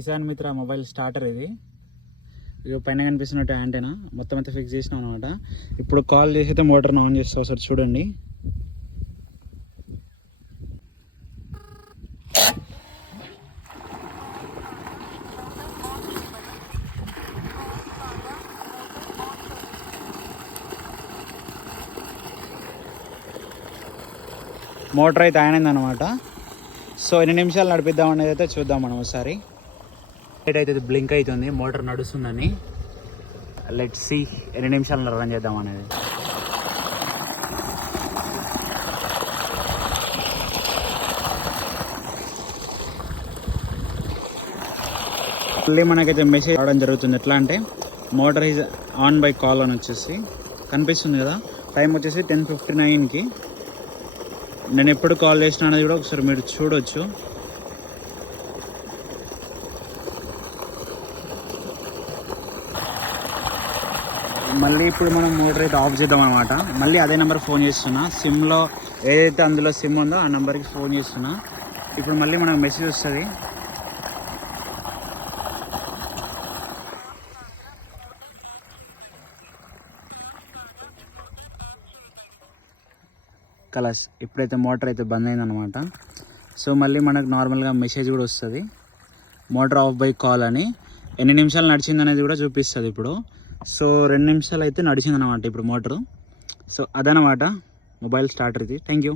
కిసాన్ మిత్ర mobile starter ఇది పైన కనిపిస్తున్నట్టు యాంటెనా మొత్తం అయితే ఫిక్స్ చేసినాం అనమాట. ఇప్పుడు కాల్ చేసి అయితే మోటార్ని ఆన్ చేస్తాం ఒకసారి చూడండి. మోటార్ అయితే ఆన్ అయింది అనమాట. సో ఎన్ని నిమిషాలు నడిపిద్దాం అనేది అయితే చూద్దాం మనం ఒకసారి. లైట్ అయితే బ్లింక్ అవుతుంది, మోటార్ నడుస్తుందని. లెట్స్ సీ ఎన్ని నిమిషాలు రన్ చేద్దాం అనేది. మళ్ళీ మనకైతే మెసేజ్ రావడం జరుగుతుంది. ఎట్లా అంటే motor is on by call అని వచ్చేసి కనిపిస్తుంది కదా. టైం వచ్చేసి 10:59కి. నేను ఎప్పుడు కాల్ చేసిన అనేది కూడా ఒకసారి మీరు చూడొచ్చు. మళ్ళీ ఇప్పుడు మనం మోటార్ అయితే ఆఫ్ చేద్దాం అనమాట. మళ్ళీ అదే నెంబర్ ఫోన్ చేస్తున్నా. సిమ్లో ఏదైతే అందులో సిమ్ ఉందో ఆ నెంబర్కి ఫోన్ చేస్తున్నా. ఇప్పుడు మళ్ళీ మనకు మెసేజ్ వస్తుంది. కలర్స్ ఇప్పుడైతే మోటార్ అయితే బంద్ అయిందనమాట. సో మళ్ళీ మనకు నార్మల్గా మెసేజ్ కూడా వస్తుంది, మోటార్ ఆఫ్ బై కాల్ అని. ఎన్ని నిమిషాలు నడిచింది అనేది కూడా చూపిస్తుంది ఇప్పుడు. సో 2 నిమిషాలు అయితే నడిచిందనమాట ఇప్పుడు మోటారు. సో అదనమాట మొబైల్ స్టార్టర్ ఇది. Thank you.